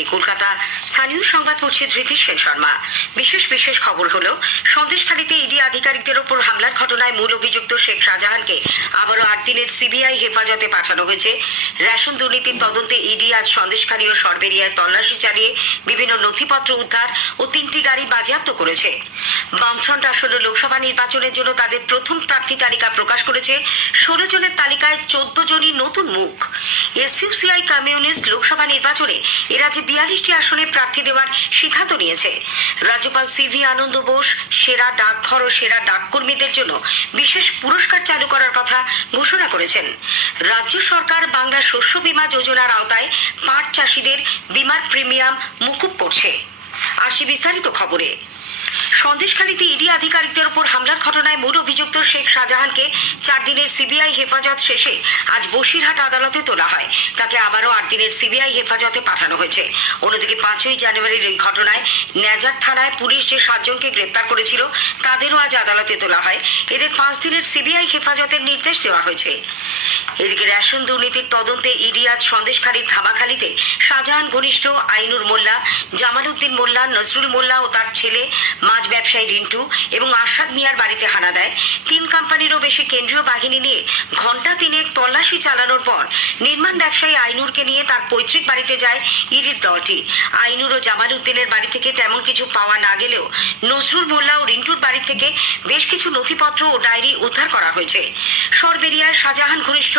হয়নি কলকাতা। স্থানীয় সংবাদ পড়ছে ধৃতি সেন শর্মা। বিশেষ খবর হলো, সন্দেশখালীতে ইডি আধিকারিকদের ওপর হামলার ঘটনায় মূল অভিযুক্ত শেখ শাহজাহানকে আবারও 8 দিনের সিবিআই হেফাজতে পাঠানো হয়েছে। রেশন দুর্নীতির তদন্তে ইডি আজ সন্দেশখালী ও সরবেরিয়ায় তল্লাশি চালিয়ে বিভিন্ন নথিপত্র উদ্ধার ও 3টি গাড়ি বাজেয়াপ্ত করেছে। বামফ্রন্ট আসন্ন লোকসভা নির্বাচনের জন্য তাদের প্রথম প্রার্থী তালিকা প্রকাশ করেছে। 16 জনের তালিকায় 14 জনই নতুন মুখ। এসইউসিআই কমিউনিস্ট লোকসভা নির্বাচনে এ রাজ্যে 42টি আসনে প্রার্থী দেওয়ার সিদ্ধান্ত নিয়েছে। রাজ্যপাল সিভি আনন্দ বোস সেরা ডাকঘর ও সেরা ডাককর্মীদের জন্য বিশেষ পুরস্কার চালু করার কথা ঘোষণা করেছেন। রাজ্য সরকার বাংলা শস্য বীমা যোজনার আওতায় পাট চাষিদের বীমার প্রিমিয়াম মুকুব করছে। আসি বিস্তারিত খবরে। সন্দেশখালীতে ইডি আধিকারিকদের ওপর হামলার ঘটনায় মূল অভিযুক্ত শেখ শাহজাহানকে 4 দিনের সিবিআই হেফাজত শেষে আজ বসিরহাট আদালতে তোলা হয়। তাকে আবারও 8 দিনের সিবিআই হেফাজতে পাঠানো হয়েছে। অন্যদিকে 5ই জানুয়ারির এই ঘটনায় নেজার থানায় পুলিশ যে 7 জনকে গ্রেপ্তার করেছিল তাদেরও আজ আদালতে তোলা হয়। এদের 5 দিনের সিবিআই হেফাজতের নির্দেশ দেওয়া হয়েছে। এদিকে রেশন দুর্নীতির তদন্তে ইডি আজ সন্দেশখালীর ধামাখালীতে শাহজাহান ঘনিষ্ঠ আইনুর মোল্লা, জামাল উদ্দিন মোল্লা, নজরুল মোল্লা ও তার ছেলে মাছ ব্যবসায়ী রিন্টু এবং আরশাদ মিয়ার বাড়িতে হানা দেয়। 3 কোম্পানিরও বেশি কেন্দ্রীয় বাহিনী নিয়ে ঘণ্টা 3 তল্লাশি চালানোর পর নির্মাণ ব্যবসায়ী আইনুরকে নিয়ে তার পৈতৃক বাড়িতে যায় ইডির দলটি। আইনুর ও জামাল উদ্দিনের বাড়ি থেকে তেমন কিছু পাওয়া না গেলেও নজরুল মোল্লা ও রিন্টুর বাড়ি থেকে বেশ কিছু নথিপত্র ও ডায়েরি উদ্ধার করা হয়েছে। সরবেরিয়ায় শাহজাহান ঘনিষ্ঠ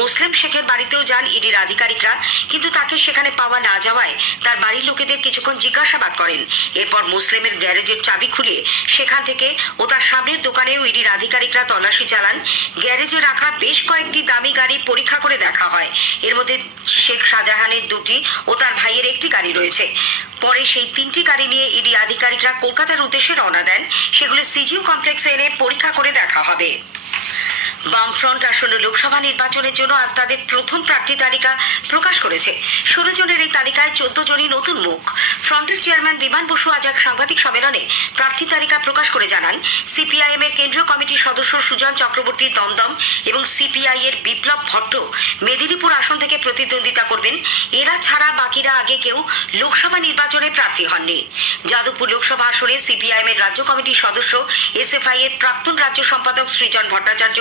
মুসলিম শেখের বাড়িতেও যান ইডির আধিকারিকরা, কিন্তু তাকে সেখানে পাওয়া না যাওয়ায় তার বাড়ির লোকেদের কিছুক্ষণ জিজ্ঞাসাবাদ করেন। এরপর মুসলিমের গ্যারেজের চাবি খুলে সেখান থেকে ও তার সামনের দোকানেও ইডির আধিকারিকরা তল্লাশি চালান। গ্যারেজে রাখা বেশ কয়েকটি দামি গাড়ি পরীক্ষা করে দেখা হয়। এর মধ্যে শেখ শাহজাহানের 2টি ও তার ভাইয়ের 1টি গাড়ি রয়েছে। পরে সেই 3টি গাড়ি নিয়ে ইডি আধিকারিকরা কলকাতার উদ্দেশ্যে রওনা দেন। সেগুলো সিজিও কমপ্লেক্সে এনে পরীক্ষা করে দেখা হবে। বামফ্রন্ট আসন্ন লোকসভা নির্বাচনের জন্য আজ তাদের প্রথম প্রার্থী তালিকা প্রকাশ করেছে। 16 জনের এই তালিকায় 14 জনই নতুন মুখ। ফ্রন্টের চেয়ারম্যান বিমান বসু আজ এক সাংবাদিক সম্মেলনে প্রার্থী তালিকা প্রকাশ করে জানান, সিপিআইএম এর কেন্দ্রীয় কমিটির সদস্য সুজন চক্রবর্তী দমদম এবং সিপিআই এর বিপ্লব ভট্ট মেদিনীপুর আসন থেকে প্রতিদ্বন্দ্বিতা করবেন। এরা ছাড়া বাকিরা আগে কেউ লোকসভা নির্বাচনে প্রার্থী হননি। যাদবপুর লোকসভা আসনে সিপিআইএম এর রাজ্য কমিটির সদস্য এসএফআই এর প্রাক্তন রাজ্য সম্পাদক সৃজন ভট্টাচার্য,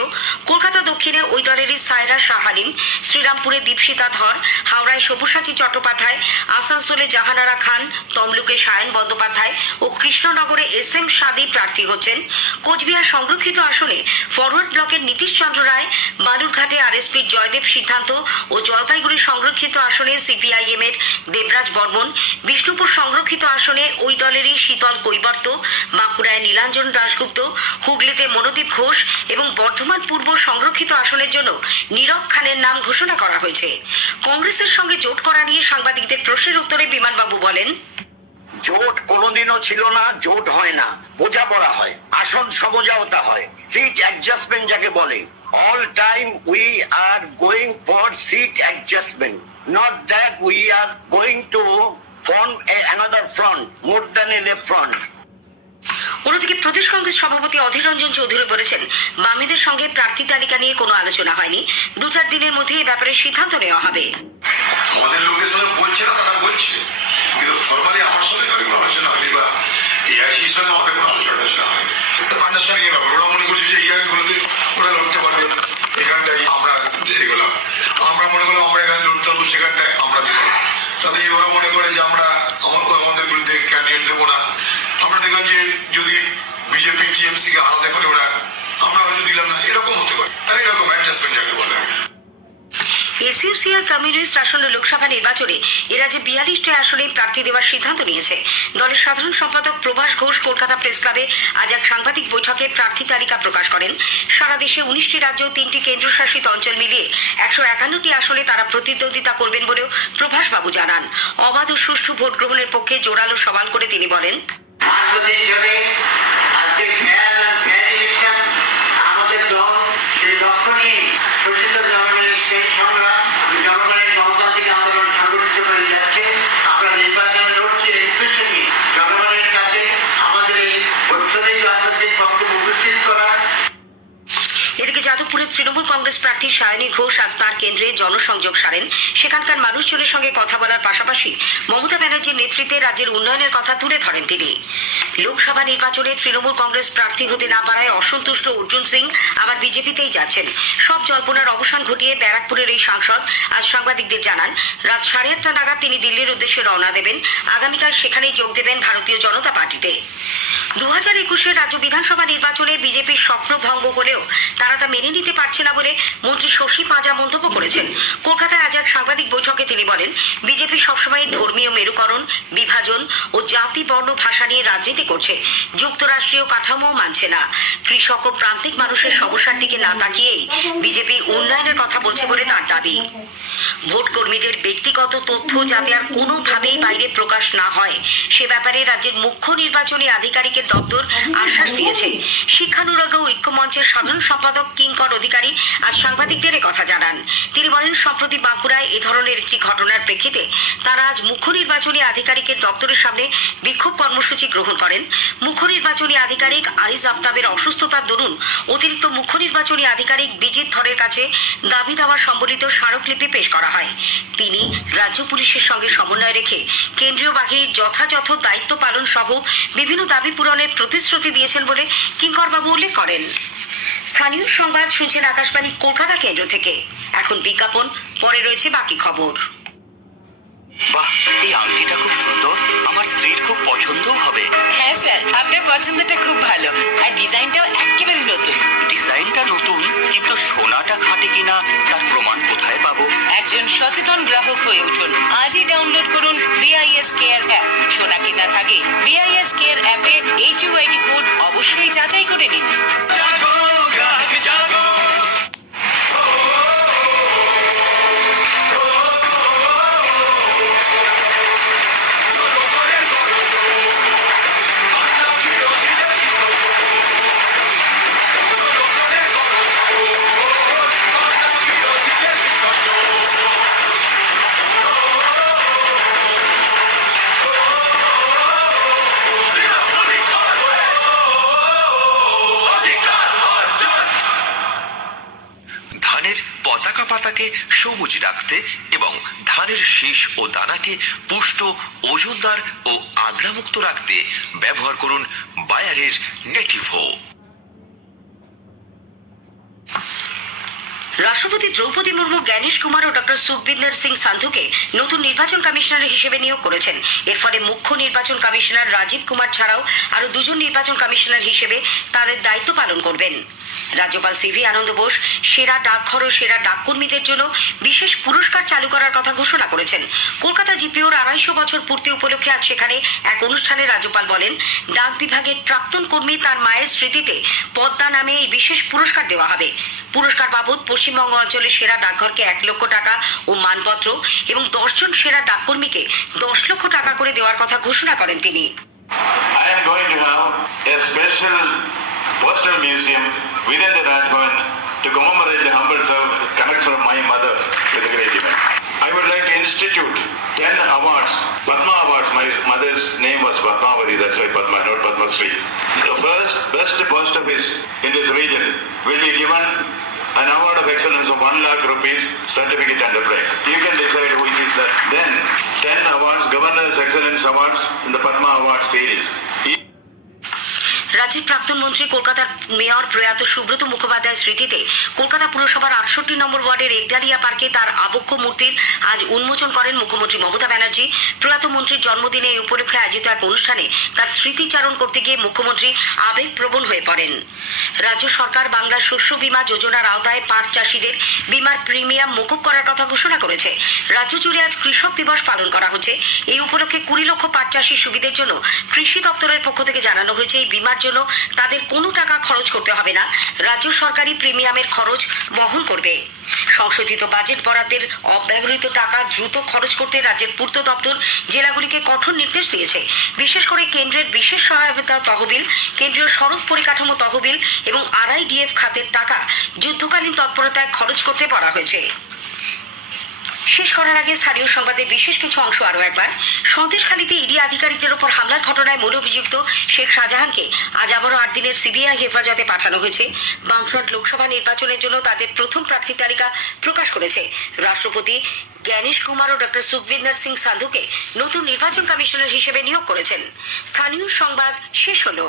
কলকাতা দক্ষিণে ওই দলেরই সায়রা শাহ আলিম, শ্রীরামপুরে দীপশিতা ধর, হাওড়ায় সবুসাচী চট্টোপাধ্যায়, আসানসোলে জাহানারা খান, তমলুকে সায়ন বন্দ্যোপাধ্যায় ও কৃষ্ণনগরে এসএম সাদি প্রার্থী হচ্ছেন। কোচবিহার সংরক্ষিত আসনে ফরওয়ার্ড ব্লকের নীতিশ চন্দ্র রায়, বালুরঘাটে আরএসপির জয়দেব সিদ্ধান্ত ও জলপাইগুড়ি সংরক্ষিত আসনে সিপিআইএম এর দেবরাজ বর্মন, বিষ্ণুপুর সংরক্ষিত আসনে ওই দলেরই শীতল কৈবর্ত, বাঁকুড়ায় নীলাঞ্জন দাশগুপ্ত, হুগলিতে মনোদীপ ঘোষ এবং বর্ধমান পূর্ব সংরক্ষিত আসনের জন্য নীরব খানের নাম ঘোষণা করা হয়েছে। কংগ্রেসের সঙ্গে জোট করা নিয়ে সাংবাদিকদের প্রশ্নের উত্তরে বিমানবাবু বলেন, জোট কোনোদিনও ছিল না, জোট হয় না, বোঝাপড়া হয়, আসন সমঝোতা হয়, সিট অ্যাডজাস্টমেন্ট যাকে বলে। All time we are going for seat adjustment, not that we are going to form another front more than a left front. অন্যদিকে প্রদেশ কংগ্রেস সভাপতি অধীর রঞ্জন চৌধুরী বলেছেন, বামেদের সঙ্গে প্রার্থী তালিকা নিয়ে কোনো আলোচনা হয়নি। 2-4 দিনের মধ্যে এ ব্যাপারে সিদ্ধান্ত নেওয়া হবে। আমাদের লোকের সঙ্গে বলছে না, তারা বলছে, কিন্তু ফরমালি আমার সঙ্গে কোনো আলোচনা হয়নি বা এআইসির সঙ্গে আমাদের কোনো আলোচনা হয়নি। আন্ডারস্ট্যান্ডিং এর ব্যাপার, ওরা মনে করছে যে এইগুলোতে ওরা লড়তে পারবে, এখানটাই আমরা এগোলাম, আমরা মনে করলাম আমরা এখানে লড়তে পারবো, সেখানটায় আমরা দিলাম। তাতে ওরা মনে করে যে আমরা আমাদের বিরুদ্ধে ক্যান্ডিডেট দেবো না। আমরা দেখলাম যে যদি বিজেপি টিএমসি কে আলাদা করে ওরা, আমরা হয়তো দিলাম না, এরকম হতে পারে। এরকম অ্যাডজাস্টমেন্ট যাকে বলে। এসইউসিআই কমিউনিস্ট আসন্ন লোকসভা নির্বাচনে এ রাজ্যে 42টি আসনে প্রার্থী দেওয়ার সিদ্ধান্ত নিয়েছে। দলের সাধারণ সম্পাদক প্রভাস ঘোষ কলকাতা প্রেস ক্লাবে আজ এক সাংবাদিক বৈঠকে প্রার্থী তালিকা প্রকাশ করেন। সারা দেশে 19টি রাজ্য, 3টি কেন্দ্রশাসিত অঞ্চল মিলিয়ে 151টি আসনে তারা প্রতিদ্বন্দ্বিতা করবেন বলেও প্রভাস বাবু জানান। অবাধ ও সুষ্ঠু ভোট গ্রহণের পক্ষে জোরালো সওয়াল করে তিনি বলেন, আমাদের দল সেই লক্ষ্য নিয়ে জনগণের গণতান্ত্রিক আন্দোলন সংগঠিত হয়ে যাচ্ছে। আমরা নির্বাচনে লড়ছি জনগণের কাছে আমাদের এই বৈপ্লবিক রাজনৈতিক বক্তব্য উপস্থিত করা। এদিকে যাদবপুরের তৃণমূল কংগ্রেস প্রার্থী সায়নী ঘোষ আজ তাঁর কেন্দ্রে জনসংযোগ সারেন। সেখানকার মানুষজনের সঙ্গে কথা বলার পাশাপাশি মমতা ব্যানার্জির নেতৃত্বে রাজ্যের উন্নয়নের কথা তুলে ধরেন তিনি। লোকসভা নির্বাচনে তৃণমূল কংগ্রেস প্রার্থী হতে না পারায় অসন্তুষ্ট অর্জুন সিং আবার বিজেপিতেই যাচ্ছেন। সব জল্পনার অবসান ঘটিয়ে ব্যারাকপুরের এই সাংসদ আজ সাংবাদিকদের জানান, রাত 8:30 নাগাদ তিনি দিল্লির উদ্দেশ্যে রওনা দেবেন। আগামীকাল সেখানেই যোগ দেবেন ভারতীয় জনতা পার্টিতে। 2021 রাজ্য বিধানসভা নির্বাচনে বিজেপির স্বপ্ন ভঙ্গ হলেও তারা তা মেনে নিতে পারছে না বলে মন্ত্রী শশী পাঁজা মন্তব্য করেছেন। কলকাতায় আজ এক সাংবাদিক বৈঠকে তিনি বলেন, বিজেপি সবসময় ধর্মীয় মেরুকরণ, বিভাজন ও জাতি বর্ণ ভাষা নিয়ে রাজনীতি করছে। যুক্তরাষ্ট্রীয় কাঠামোও মানছে না। কৃষক ও প্রান্তিক মানুষের সমস্যার দিকে না তাকিয়েই বিজেপি উন্নয়নের কথা বলছে বলে তার দাবি। ভোট কর্মীদের ব্যক্তিগত তথ্য যাতে আর কোনোভাবেই বাইরে প্রকাশ না হয় সে ব্যাপারে রাজ্যের মুখ্য নির্বাচনী আধিকারিকের দপ্তর আশ্বাস দিয়েছে। শিক্ষানুরাগ ও ঐক্য মঞ্চের সাধারণ সম্পাদক কিঙ্কর অধিকারী আজ সাংবাদিকদের কথা জানান। তিনি বলেন, সম্প্রতি বাঁকুড়ায় এ ধরনের একটি ঘটনার প্রেক্ষিতে তারা আজ মুখ্য নির্বাচনী আধিকারিকের দপ্তরের সামনে বিক্ষোভ কর্মসূচি গ্রহণ করেন। মুখ্য নির্বাচনী আধিকারিক আরিজ আফতাবের অসুস্থতার দরুন অতিরিক্ত মুখ্য নির্বাচনী আধিকারিক বিজিত ধরের কাছে দাবি দাওয়া সম্বলিত স্মারকলিপি পেশ করা হয়। তিনি রাজ্য পুলিশের সঙ্গে সমন্বয় রেখে কেন্দ্রীয় বাহিনীর যথাযথ দায়িত্ব পালন সহ বিভিন্ন দাবি পূরণের প্রতিশ্রুতি দিয়েছেন বলে কিঙ্করবাবু উল্লেখ করেন। স্থানীয় সংবাদ শুনছেন আকাশবাণী কলকাতা কেন্দ্র থেকে। এখন বিজ্ঞাপন, পরে রয়েছে বাকি খবর। বাহ, এই আংটিটা খুব সুন্দর, আমার স্ত্রীর খুব পছন্দও হবে। হ্যাঁ স্যার, আপনার পছন্দটা খুব ভালো আর ডিজাইনটাও একেবারে নতুন। ডিজাইনটা নতুন, কিন্তু সোনাটা খাঁটি কিনা তার প্রমাণ কোথায় পাবো? একজন সচেতন গ্রাহক হয়ে উঠুন। আজই ডাউনলোড করুন BIS কেয়ার অ্যাপ। সোনা কেনার আগে BIS কেয়ার অ্যাপে HUID কোড অবশ্যই যাচাই করে নিন। ধানের পতাকা পাতাকে সবুজ রাখতে এবং ধানের শীষ ও দানাকে পুষ্ট, ওজনদার ও আগ্রামুক্ত রাখতে ব্যবহার করুন বায়ারের নেটিভো। রাষ্ট্রপতি দ্রৌপদী মুর্মু জ্ঞানেশ কুমার ও ডক্টর সুখবিন্দর সিং সান্ধুকে নতুন নির্বাচন কমিশনার হিসেবে নিয়োগ করেছেন। এর ফলে মুখ্য নির্বাচন কমিশনার রাজীব কুমার ছাড়াও আরো দুজন নির্বাচন কমিশনার হিসেবে তাদের দায়িত্ব পালন করবেন। রাজ্যপাল CV আনন্দ বোস সেরা ডাকঘর ও সেরা ডাককর্মীদের জন্য বিশেষ পুরস্কার চালু করার কথা ঘোষণা করেছেন। কলকাতা GPOর 250 বছর পূর্তি উপলক্ষে আজ সেখানে এক অনুষ্ঠানে রাজ্যপাল বলেন, ডাক বিভাগের প্রাক্তন কর্মী তার মায়ের স্মৃতিতে পদ্মা নামে এই বিশেষ পুরস্কার দেওয়া হবে। পুরস্কার বাবদ পশ্চিমবঙ্গ অঞ্চলের সেরা ডাকঘরকে 1 লক্ষ টাকা ও মানপত্র এবং 10 জন সেরা ডাককর্মীকে 10 লক্ষ টাকা করে দেওয়ার কথা ঘোষণা করেন তিনি। I am going to have a special postal museum within the Rajbhavan to commemorate the humble connects of my mother with the great event. I would like to institute 10 awards, Padma Awards. My mother's name was Padmavati, that's why Padma, not Padma Shri. The first best post office in this region will be given an award of excellence of 1 lakh rupees certificate and a plaque. You can decide which is that. Then 10 awards, Governor's Excellence Awards in the Padma Award series. রাজ্যের প্রাক্তন মন্ত্রী কলকাতার mayor প্রয়াত সুব্রত মুখোপাধ্যায়ের স্মৃতিতে কলকাতা পুরসভার 68 নম্বর ওয়ার্ডের একডালিয়া পার্কে তার আবক্ষ মূর্তির আজ উন্মোচন করেন মুখ্যমন্ত্রী মমতা ব্যানার্জি। প্রয়াত মন্ত্রীর জন্মদিনে এই উপলক্ষে আয়োজিত এক অনুষ্ঠানে তার স্মৃতিচারণ করতে গিয়ে মুখ্যমন্ত্রী আবেগপ্রবণ হয়ে পড়েন। রাজ্য সরকার বাংলা শস্য বীমা যোজনার আওতায় পাট চাষিদের বীমার প্রিমিয়াম মকুব করার কথা ঘোষণা করেছে। রাজ্য জুড়ে আজ কৃষক দিবস পালন করা হচ্ছে। এই উপলক্ষে 20 লক্ষ পাট চাষির সুবিধার জন্য কৃষি দপ্তরের পক্ষ থেকে জানানো হয়েছে, এই বীমার জন্য তাদের কোনো টাকা খরচ করতে হবে না। রাজ্য সরকারি প্রিমিয়ামের খরচ বহন করবে। সংশোধিত বাজেট বরাদ্দের অব্যবহৃত টাকা দ্রুত খরচ করতে রাজ্যের পূর্ত দপ্তর জেলাগুলিকে কঠোর নির্দেশ দিয়েছে। বিশেষ করে কেন্দ্রের বিশেষ সহায়তা তহবিল, কেন্দ্রীয় সড়ক পরিকাঠামো তহবিল এবং RIDF খাতের টাকা যুদ্ধকালীন তৎপরতায় খরচ করতে বলা হয়েছে। শেষ করার আগে স্থানীয় সংবাদের বিশেষ কিছু অংশ আরও একবার। সন্দেশখালীতে ইডি আধিকারিকদের ওপর হামলার ঘটনায় মূল অভিযুক্ত শেখ শাহজাহানকে আজ আবারও 8 দিনের সিবিআই হেফাজতে পাঠানো হয়েছে। বামফ্রন্ট লোকসভা নির্বাচনের জন্য তাদের প্রথম প্রার্থী তালিকা প্রকাশ করেছে। রাষ্ট্রপতি জ্ঞানেশ কুমার ও ডক্টর সুখবিন্দর সিং সাধুকে নতুন নির্বাচন কমিশনার হিসেবে নিয়োগ করেছেন। স্থানীয় সংবাদ শেষ হলো।